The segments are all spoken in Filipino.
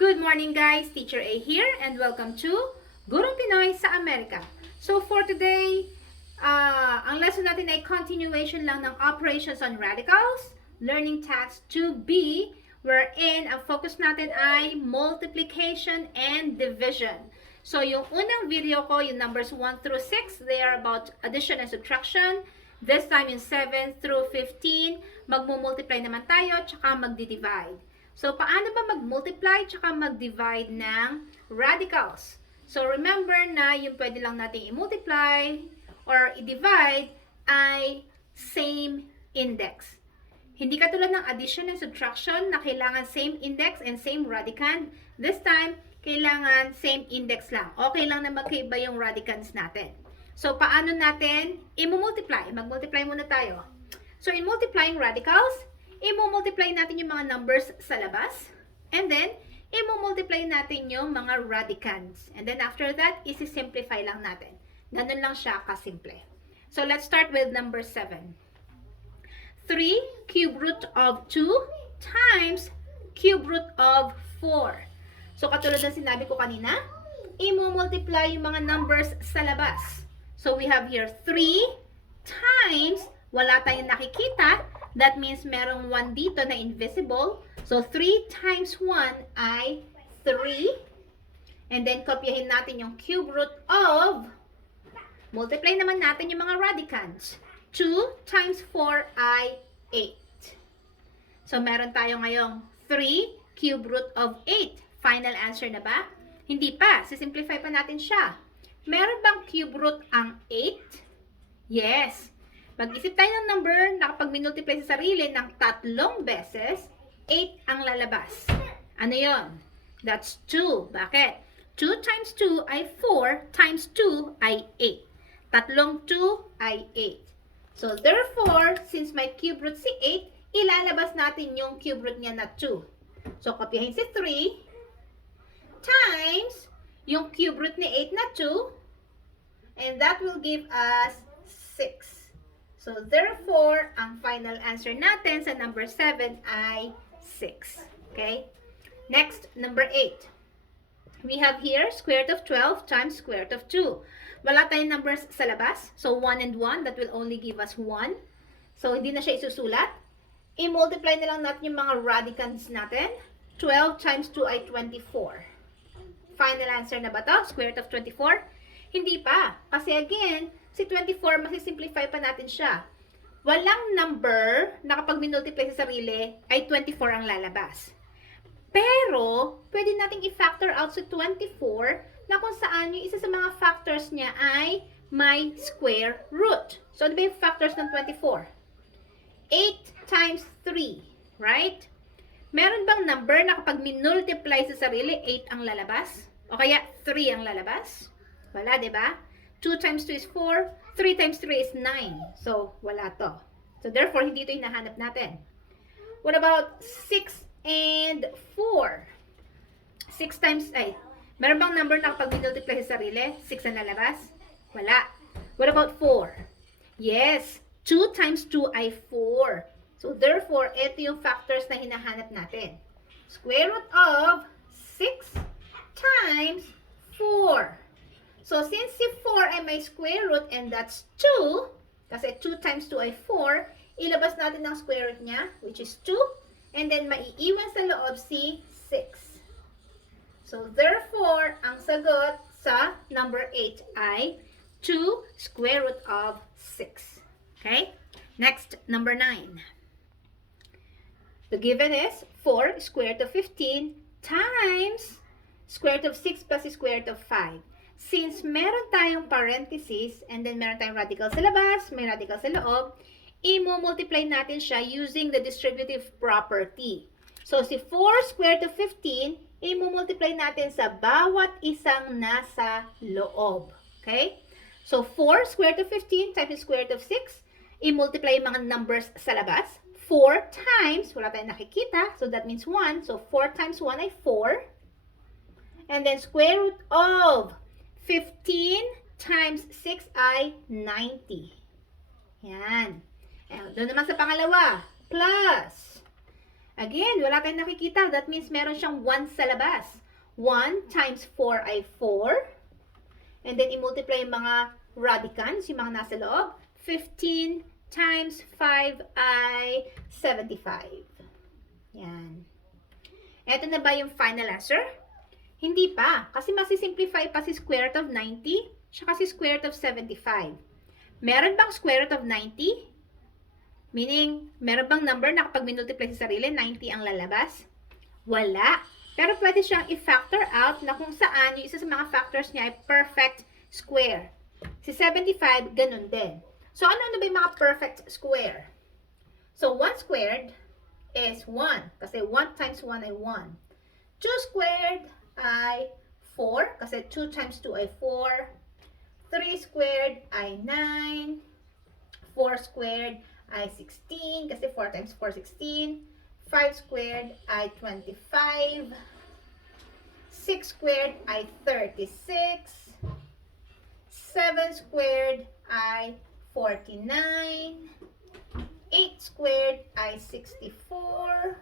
Good morning guys, Teacher A here and welcome to Gurong Pinoy sa Amerika. So for today, ang lesson natin ay continuation lang ng operations on radicals, learning task 2B, wherein ang focus natin ay multiplication and division. So yung unang video ko, yung numbers 1 through 6, they are about addition and subtraction. This time yung 7 through 15, magmumultiply naman tayo, tsaka magdi-divide. So, paano ba mag-multiply tsaka mag-divide ng radicals? So, remember na yung pwede lang natin i-multiply or i-divide ay same index. Hindi katulad ng addition and subtraction na kailangan same index and same radicand. This time, kailangan same index lang. Okay lang na magkaiba yung radicands natin. So, paano natin i-multiply? Mag-multiply muna tayo. So, in multiplying radicals, i-multiply natin yung mga numbers sa labas. And then, i-multiply natin yung mga radicands. And then after that, isi-simplify lang natin. Ganun lang siya kasimple. So, let's start with number 7. 3 cube root of 2 times cube root of 4. So, katulad ng sinabi ko kanina, i-multiply yung mga numbers sa labas. So, we have here 3 times, wala tayong nakikita. That means merong 1 dito na invisible. So, 3 times 1 ay 3. And then, kopyahin natin yung cube root of, multiply naman natin yung mga radicands. 2 times 4 ay 8. So, meron tayo ngayong 3 cube root of 8. Final answer na ba? Hindi pa. Sisimplify pa natin siya. Meron bang cube root ang 8? Yes. Mag-isip tayo ng number na kapag minultiply sa sarili ng 3 beses, 8 ang lalabas. Ano yon? That's 2. Bakit? 2 times 2 ay 4 times 2 ay 8. Tatlong 2 ay 8. So, therefore, since may cube root si 8, ilalabas natin yung cube root niya na 2. So, kopyahin si 3 times yung cube root ni 8 na 2, and that will give us 6. So, therefore, ang final answer natin sa number 7 ay 6. Okay? Next, number 8. We have here square root of 12 times square root of 2. Wala tayong numbers sa labas. So, 1 and 1, that will only give us 1. So, hindi na siya isusulat. I-multiply na lang natin yung mga radicands natin. 12 times 2 ay 24. Final answer na ba to? Square root of 24? Hindi pa. Kasi again, si 24, masisimplify pa natin siya. Walang number na kapag minultiply sa sarili ay 24 ang lalabas. Pero, pwede nating i-factor out si 24 na kung saan yung isa sa mga factors niya ay may square root. So, ano ba yung factors ng 24? 8 times 3, right? Meron bang number na kapag minultiply sa sarili, 8 ang lalabas? O kaya 3 ang lalabas? Wala, diba? 2 times 2 is 4. 3 times 3 is 9. So, wala to. So, therefore, hindi ito hinahanap natin. What about 6 and 4? 6 times, meron bang number na kapag minultiply sa sarili? 6 ang lalabas? Wala. What about 4? Yes. 2 times 2 ay 4. So, therefore, ito yung factors na hinahanap natin. Square root of 6 times 4. So, since si 4 ay may square root and that's 2, kasi 2 times 2 ay 4, ilabas natin ang square root niya, which is 2, and then maiiwan sa loob si 6. So, therefore, ang sagot sa number 8 ay 2 square root of 6. Okay? Next, number 9. The given is 4 square root of 15 times square root of 6 plus square root of 5. Since meron tayong parentheses and then meron tayong radical sa labas, may radical sa loob, i-multiply natin siya using the distributive property. So, si 4 square root of 15, i-multiply natin sa bawat isang nasa loob. Okay? So, 4 square root of 15 times square root of 6, i-multiply yung mga numbers sa labas. 4 times, wala tayong nakikita, so that means 1. So, 4 times 1 ay 4. And then, square root of 15 times 6 ay 90. Yan. Doon naman sa pangalawa, plus. Again, wala tayong nakikita. That means meron siyang 1 sa labas. 1 times 4 ay 4. And then, i-multiply yung mga radicands, yung mga nasa loob. 15 times 5 ay 75. Yan. Ito na ba yung final answer? Hindi pa. Kasi masisimplify pa si square root of 90, tsaka si square root of 75. Meron bang square root of 90? Meaning, meron bang number na kapag minultiply sa sarili, 90 ang lalabas? Wala. Pero pwede siyang i-factor out na kung saan yung isa sa mga factors niya ay perfect square. Si 75, ganun din. So, ano ba yung mga perfect square? So, 1 squared is 1. Kasi 1 times 1 ay 1. 2 squared ay 4. Kasi 2 times 2 ay 4. 3 squared ay 9. 4 squared ay 16. Kasi 4 times 4, 16. 5 squared ay 25. 6 squared ay 36. 7 squared ay 49. 8 squared ay 64.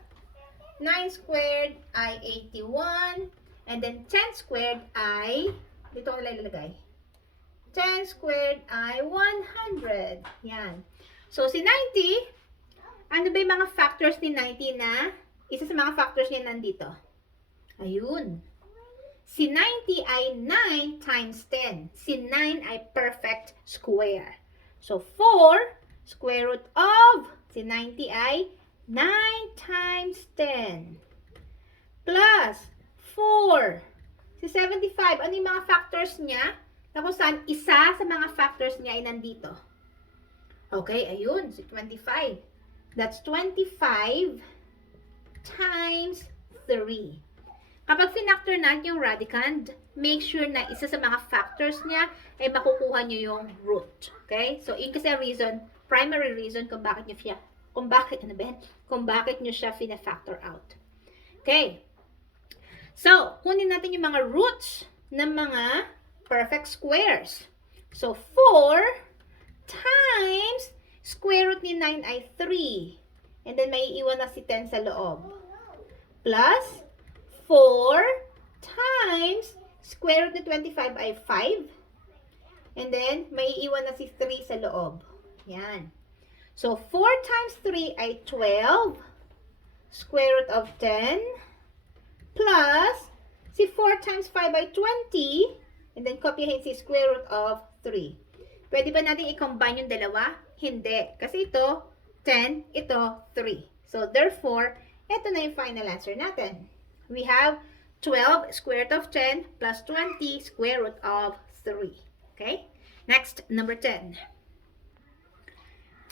9 squared ay 81. And then 10 squared ay, dito ko ilalagay. 10 squared ay 100. Yan. So, si 90, ano ba yung mga factors ni 90 na, isa sa mga factors niya nandito? Ayun. Si 90 ay 9 times 10. Si 9 ay perfect square. So, 4 square root of, si 90 ay 9 times 10. Plus 4. Si 75, ano yung mga factors niya? Na kung saan isa sa mga factors niya ay nandito. Okay, ayun, si 25. That's 25 times 3. Kapag finactor natin yung radicand, make sure na isa sa mga factors niya ay makukuha nyo yung root. Okay? So, yun kasi reason, primary reason kung bakit nyo siya, kung bakit nyo siya fina-factor out. Okay? So, kunin natin yung mga roots ng mga perfect squares. So, 4 times square root ni 9 ay 3. And then, may iiwan na si 10 sa loob. Plus 4 times square root ni 25 ay 5. And then, may iiwan na si 3 sa loob. Yan. So, 4 times 3 ay 12. Square root of 10. Plus, si 4 times 5 ay 20. And then, copyahin si square root of 3. Pwede ba natin i-combine yung dalawa? Hindi. Kasi ito, 10. Ito, 3. So, therefore, ito na yung final answer natin. We have 12 square root of 10 plus 20 square root of 3. Okay? Next, number 10.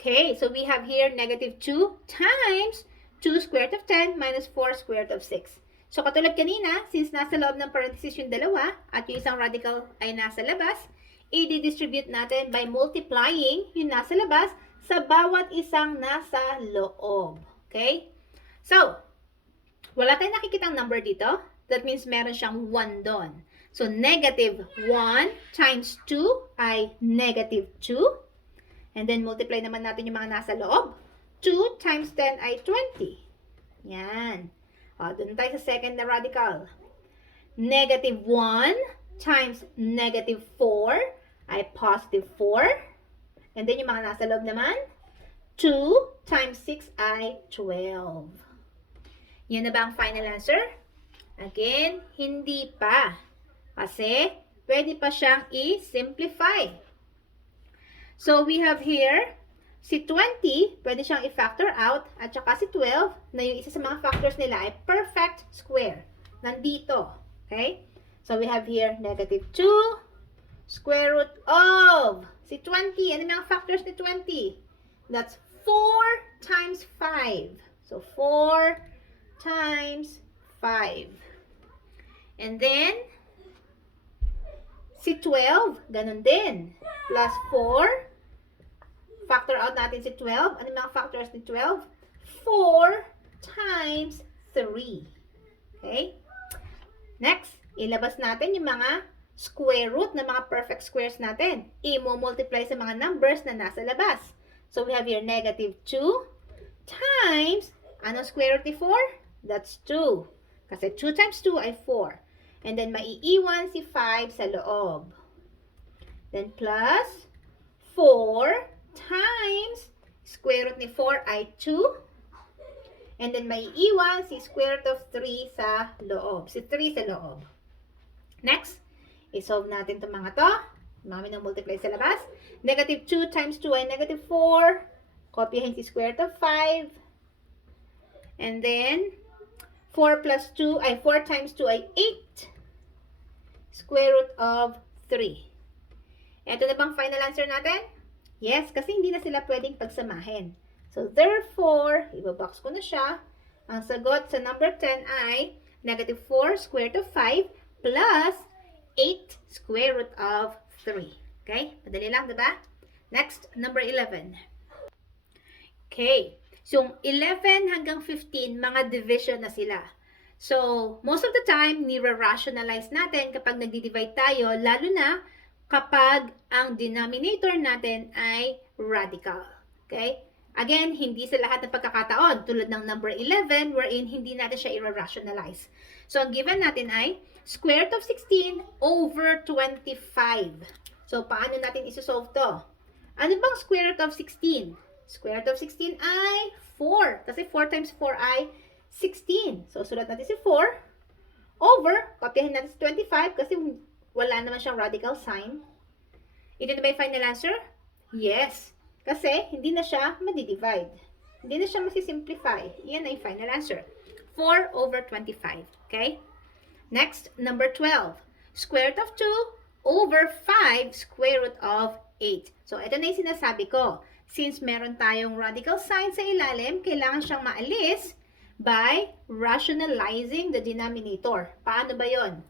Okay, so we have here negative 2 times 2 square root of 10 minus 4 square root of 6. So, katulad kanina, since nasa loob ng parenthesis yung dalawa at yung isang radical ay nasa labas, i-distribute natin by multiplying yung nasa labas sa bawat isang nasa loob. Okay? So, wala tayong nakikitang number dito. That means meron siyang 1 doon. So, negative 1 times 2 ay negative 2. And then, multiply naman natin yung mga nasa loob. 2 times 10 ay 20. Yan. O, doon tayo sa second na radical. Negative 1 times negative 4 ay positive 4. And then, yung mga nasa loob naman, 2 times 6 ay 12. Yan na ba ang final answer? Again, hindi pa. Kasi, pwede pa siyang i-simplify. So, we have here, si 20, pwede siyang i-factor out, at saka si 12, na yung isa sa mga factors nila ay perfect square. Nandito. Okay? So, we have here, negative 2, square root of, si 20, ano yung mga factors ni 20? That's 4 times 5. So, 4 times 5. And then, si 12, ganun din. Plus 4. Factor out natin si 12. Ano mga factors ni 12? 4 times 3. Okay? Next, ilabas natin yung mga square root ng mga perfect squares natin. I-multiply sa mga numbers na nasa labas. So, we have here negative 2 times, Ano square root ni 4? That's 2. Kasi 2 times 2 ay 4. And then, maiiwan si 5 sa loob. Then, plus 4 times square root ni 4 ay 2. And then, maiiwan si square root of 3 sa loob. Si 3 sa loob. Next, isolve natin itong mga to. Mami nang multiply sa labas. Negative 2 times 2 ay negative 4. Kopyahin si square root of 5. And then, 4 plus 2 ay 4 times 2 ay 8. Square root of 3. Ito na bang final answer natin? Yes, kasi hindi na sila pwedeng pagsamahin. So, therefore, ibabox ko na siya. Ang sagot sa number 10 ay negative 4 square root of 5 plus 8 square root of 3. Okay? Madali lang, diba? Next, number 11. Okay. So, 11 hanggang 15, mga division na sila. So, most of the time, nire-rationalize natin kapag nagdi-divide tayo, lalo na kapag ang denominator natin ay radical. Okay? Again, hindi sa lahat ng pagkakataon, tulad ng number 11, wherein hindi natin siya i-rationalize. So, ang given natin ay square root of 16 over 25. So, paano natin isosolve to? Ano bang square root of 16? Square root of 16 ay 4. Kasi 4 times 4 ay 16. So, sulat natin si 4 over, kopyahin natin si 25 kasi wala naman siyang radical sign. Ito na ba yung final answer? Yes. Kasi hindi na siya madi-divide. Hindi na siya masisimplify. Yan ay final answer. 4 over 25. Okay? Next, number 12. Square root of 2 over 5 square root of 8. So, ito na yung sinasabi ko. Since meron tayong radical sign sa ilalim, kailangan siyang maalis by rationalizing the denominator. Paano ba yon?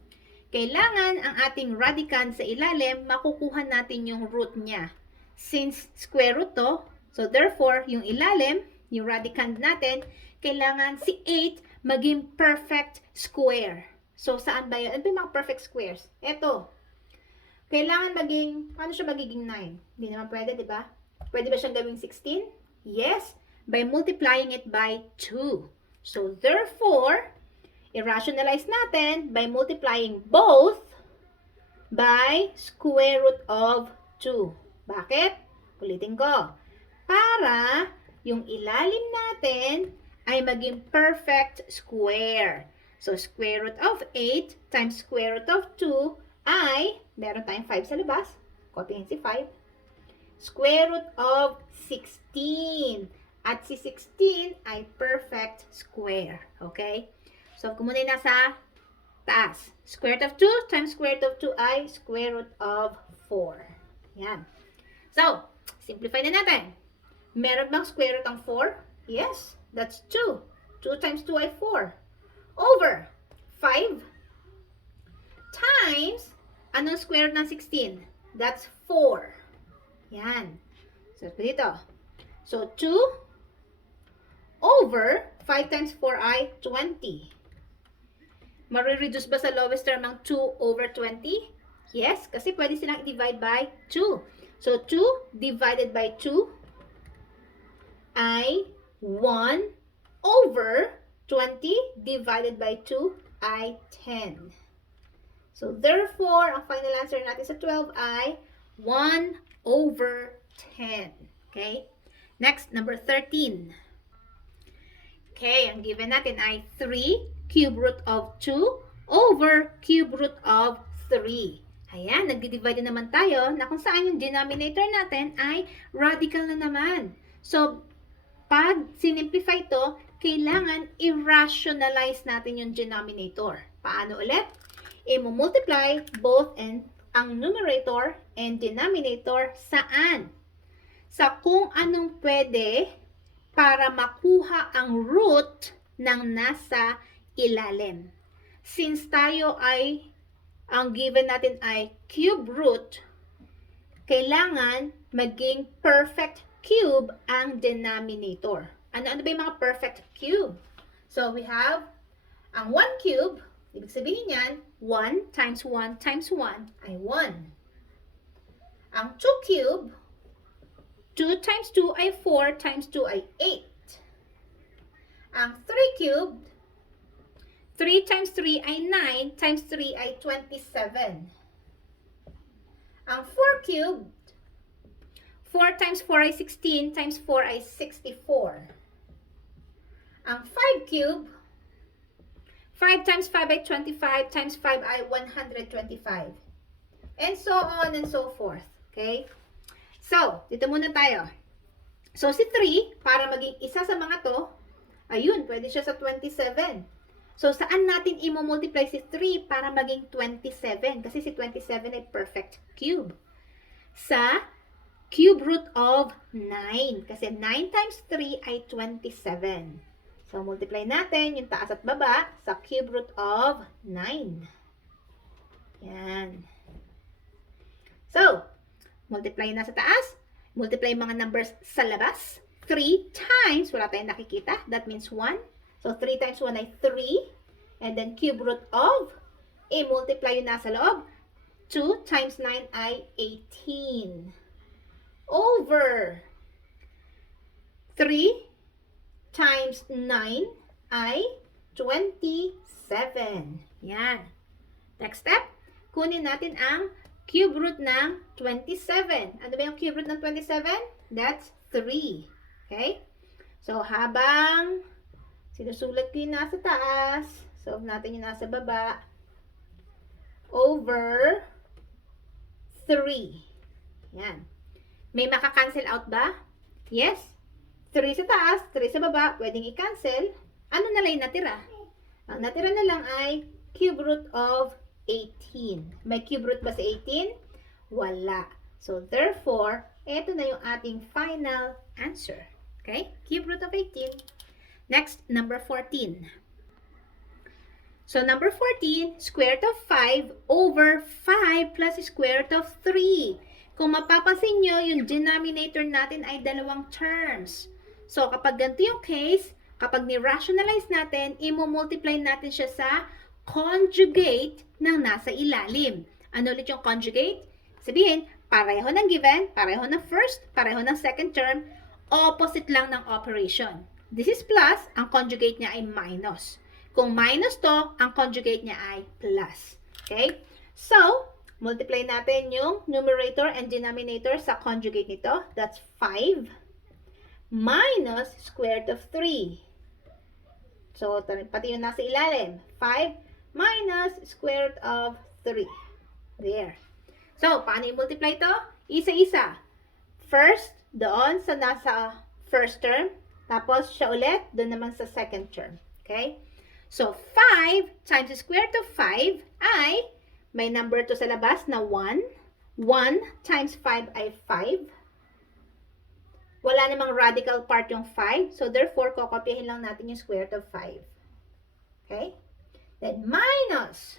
Kailangan ang ating radicand sa ilalim, makukuha natin yung root niya. Since square root to, so therefore, yung ilalim, yung radicand natin, kailangan si 8 maging perfect square. So, saan ba yun? Ano ba yung mga perfect squares? Ito. Kailangan maging, paano siya magiging 9? Hindi naman pwede, di ba? Pwede ba siyang gawing 16? Yes, by multiplying it by 2. So, therefore, i-rationalize natin by multiplying both by square root of 2. Bakit? Ulitin ko. Para yung ilalim natin ay maging perfect square. So, square root of 8 times square root of 2 ay, meron tayong 5 sa labas. Kopyahin si 5. Square root of 16. At si 16 ay perfect square. Okay? So, kung muna nasa taas. Square root of 2 times square root of 2 ay square root of 4. Yan. So, simplify na natin. Meron bang square root ng 4? Yes, that's 2. 2 times 2 ay 4. Over 5 times, anong square root ng 16? That's 4. Yan. So, dito. So, 2 over 5 times 4 ay 20. Marireduce ba sa lowest term ng 2 over 20? Yes, kasi pwede silang i-divide by 2. So, 2 divided by 2 ay 1 over 20 divided by 2 ay 10. So, therefore, ang final answer natin sa 12 ay 1 over 10. Okay? Next, number 13. Okay, ang given natin ay 3 cube root of 2 over cube root of 3. Ayan, nagdi-divide na naman tayo na kung saan yung denominator natin ay radical na naman. So, pag sinimplify to, kailangan i-rationalize natin yung denominator. Paano ulit? I-multiply both and ang numerator and denominator saan? Sa kung anong pwede para makuha ang root ng nasa ilalim. Since tayo ay, ang given natin ay cube root, kailangan maging perfect cube ang denominator. Ano ba yung mga perfect cube? So, we have ang 1 cube, ibig sabihin yan, 1 times 1 times 1 ay 1. Ang 2 cube, 2 times 2 ay 4 times 2 ay 8. Ang 3 cubed, 3 times 3 ay 9, times 3 ay 27. Ang 4 cubed, 4 times 4 ay 16, times 4 ay 64. Ang 5 cubed, 5 times 5 ay 25, times 5 ay 125. And so on and so forth. Okay? So, dito muna tayo. So, si 3, para maging isa sa mga to, ayun, pwede siya sa 27. So, saan natin i-multiply si 3 para maging 27? Kasi si 27 ay perfect cube. Sa cube root of 9. Kasi 9 times 3 ay 27. So, multiply natin yung taas at baba sa cube root of 9. Yan. So, multiply na sa taas. Multiply yung mga numbers sa labas. 3 times, wala tayong nakikita. That means 1. So, 3 times 1 ay 3. And then, cube root of, i-multiply yung nasa loob. 2 times 9 ay 18. Over 3 times 9 ay 27. Yan. Next step, kunin natin ang cube root ng 27. Ano ba yung cube root ng 27? That's 3. Okay? So, habang sinusulat ko yung nasa taas, solve natin yung nasa baba, over 3. Yan. May maka-cancel out ba? Yes. 3 sa taas, 3 sa baba, pwedeng i-cancel. Ano na lang natira? Ang natira na lang ay cube root of 18. May cube root ba sa 18? Wala. So, therefore, ito na yung ating final answer. Okay? Cube root of 18. Next, number 14. So, number 14, square root of 5 over 5 plus square root of 3. Kung mapapansin nyo, yung denominator natin ay dalawang terms. So, kapag ganito yung case, kapag ni-rationalize natin, i-multiply natin siya sa conjugate ng nasa ilalim. Ano ulit yung conjugate? Sabihin, pareho ng given, pareho ng first, pareho ng second term, opposite lang ng operation. This is plus, ang conjugate niya ay minus. Kung minus to, ang conjugate niya ay plus. Okay? So, multiply natin yung numerator and denominator sa conjugate nito. That's 5 minus square root of 3. So, pati yung nasa ilalim. 5 minus square root of 3. There. So, paano i-multiply to? Isa-isa. First, doon sa nasa first term. Tapos, siya ulit, doon naman sa second term. Okay? So, 5 times the square root of 5 ay, may number to sa labas na 1. 1 times 5 ay 5. Wala namang radical part yung 5. So, therefore, kokopyahin lang natin yung square root of 5. Okay? Then, minus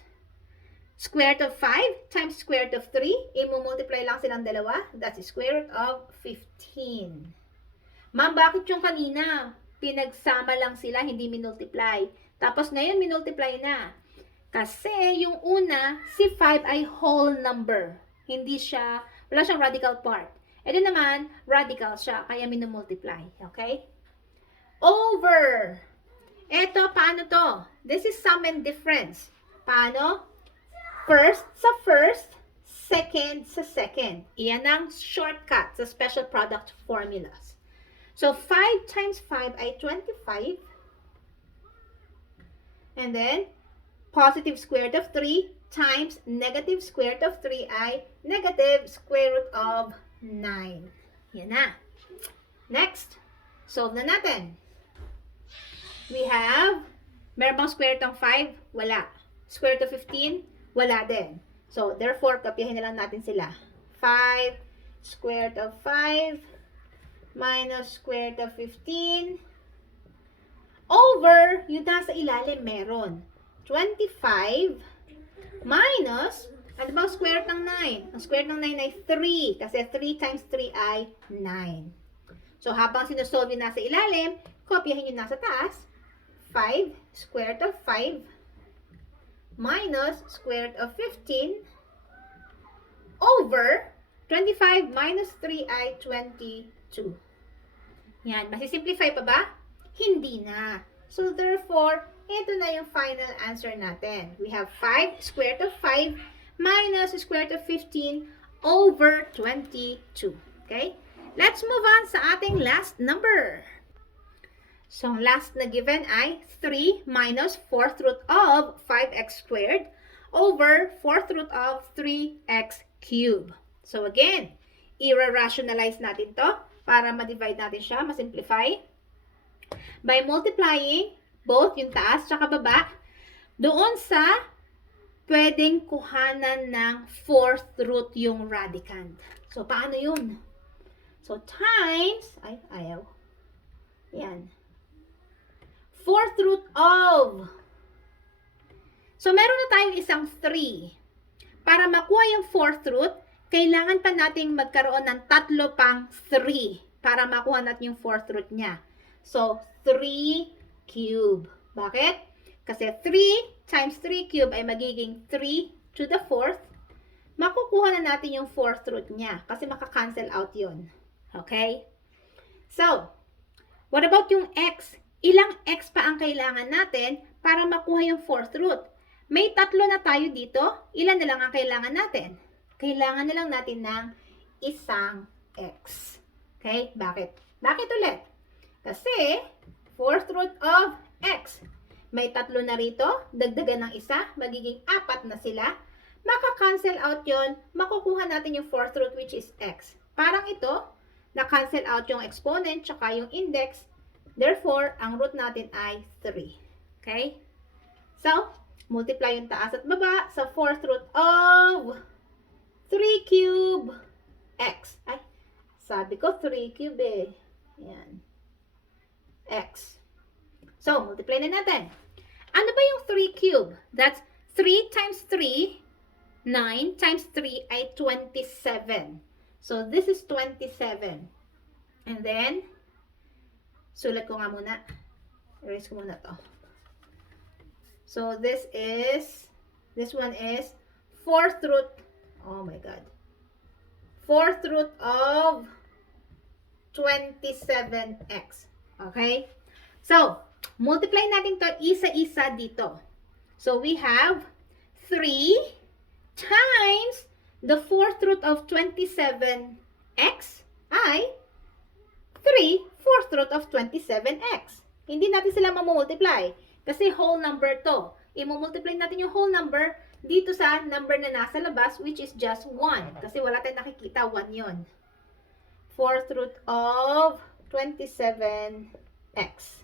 square root of 5 times square root of 3. I-multiply lang silang dalawa. That's the square root of 15. Ma'am, bakit yung kanina? Pinagsama lang sila, hindi minultiply. Tapos ngayon, minultiply na. Kasi yung una, si 5 ay whole number. Hindi siya, wala siyang radical part. E din naman, radical siya, kaya minumultiply. Okay? Over. Eto, paano to? This is sum and difference. Paano? First sa first, second sa second. Iyan ang shortcut sa special product formulas. So, 5 times 5 ay 25. And then, positive square root of 3 times negative square root of 3 ay negative square root of 9. Yan na. Next, solve na natin. We have, meron bang square root ng 5? Wala. Square root of 15? Wala din. So, therefore, kopyahin na lang natin sila. 5 square root of 5 minus square root of 15 over, yung nasa ilalim meron. 25 minus, ano ba ang square root ng 9? Ang square root ng 9 ay 3. Kasi 3 times 3 ay 9. So, habang sinusolve yung nasa ilalim, kopyahin yung nasa taas. 5 square root of 5 minus square root of 15 over 25 minus 3 ay 22. Yan. Masisimplify pa ba? Hindi na. So, therefore, ito na yung final answer natin. We have 5 square root of 5 minus square root of 15 over 22. Okay? Let's move on sa ating last number. So, ang last na given ay 3 minus 4th root of 5x squared over 4th root of 3x cubed. So, again, i-rationalize natin to para ma-divide natin siya, ma-simplify. By multiplying both yung taas at baba doon sa pwedeng kuhanan ng 4th root yung radicand. So, paano yun? So, times, ayaw. Yan. 4th root of. So, meron na tayong isang 3. Para makuha yung 4th root, kailangan pa nating magkaroon ng tatlo pang 3 para makuha natin yung 4th root niya. So, 3 cube. Bakit? Kasi 3 times 3 cube ay magiging 3 to the 4th. Makukuha na natin yung 4th root niya kasi makakancel out yun. Okay? So, what about yung x? Ilang x pa ang kailangan natin para makuha yung 4th root? May tatlo na tayo dito. Ilan na lang ang kailangan natin? Kailangan na lang natin ng isang x. Okay? Bakit? Bakit ulit? Kasi, 4th root of x. May tatlo na rito, dagdagan ng isa, magiging 4 na sila. Maka-cancel out yon, makukuha natin yung 4th root which is x. Parang ito, na-cancel out yung exponent tsaka yung index. Therefore, ang root natin ay 3. Okay? So, multiply yung taas at baba sa 4th root of 3 cube x. Ay, sabi ko 3 cube eh. Yan. X. So, multiply na natin. Ano ba yung 3 cube? That's 3 times 3, 9 times 3 ay 27. So, this is 27. And then, sulat ko nga muna. Erase ko muna to. So, this one is 4th root, oh my God, 4th root of 27x. Okay? So, multiply natin to isa-isa dito. So, we have 3 times the 4th root of 27x ay 3 4th root of 27x. Hindi natin sila mamultiply kasi whole number to. I-multiply natin yung whole number dito sa number na nasa labas which is just 1. Kasi wala tayong nakikita, 1 yun. 4th root of 27x.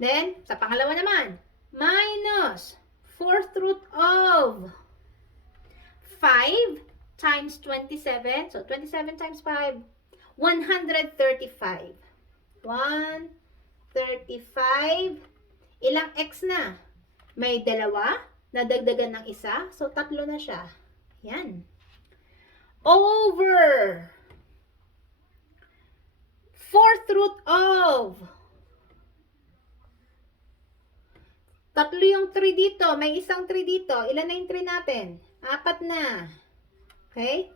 Then, sa pangalawa naman, minus 4th root of 5 times 27. So, 27 times 5, 135. 135. Ilang x na? May dalawa, nadagdagan ng isa. So, tatlo na siya. Yan. Over 4th root of. Tatlo yung 3 dito. May isang 3 dito. Ilan na yung 3 natin? 4 na. Okay?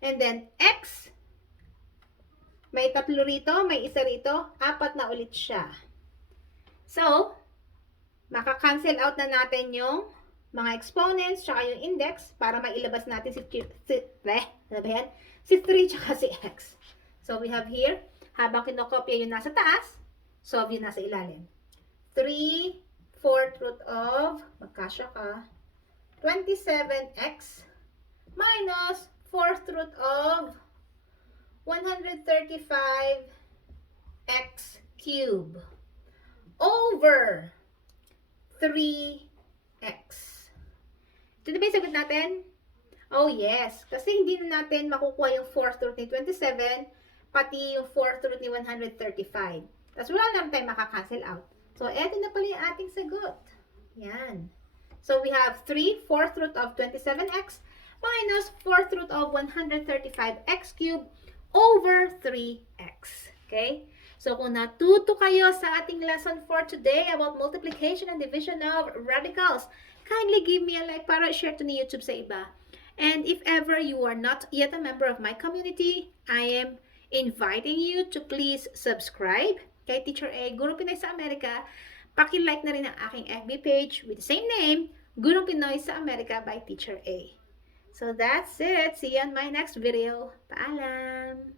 And then, x. May tatlo rito. May isa rito. 4 na ulit siya. So, maka-cancel out na natin yung mga exponents tsaka yung index para mailabas natin si 3 tsaka si x. So, we have here, habang kinokopya yung nasa taas, solve yung nasa ilalim. 3 4th root of, magkasya ka, 27x minus 4th root of 135x cube over 3x. Ito na ba yung sagot natin? Oh yes, kasi hindi na natin makukuha yung 4th root ni 27, pati yung 4th root ni 135. Tapos wala naman tayong makakancel out. So, eto na pala yung ating sagot. Yan. So, we have 3 4th root of 27x minus 4th root of 135x cubed over 3x. Okay? So, kung natuto kayo sa ating lesson for today about multiplication and division of radicals, kindly give me a like para share to ni YouTube sa iba. And if ever you are not yet a member of my community, I am inviting you to please subscribe kay Teacher A, Guro Pinay sa Amerika, Paki-like na rin ang aking FB page with the same name, Gurong Pinoy sa Amerika by Teacher A. So that's it. See you on my next video. Paalam!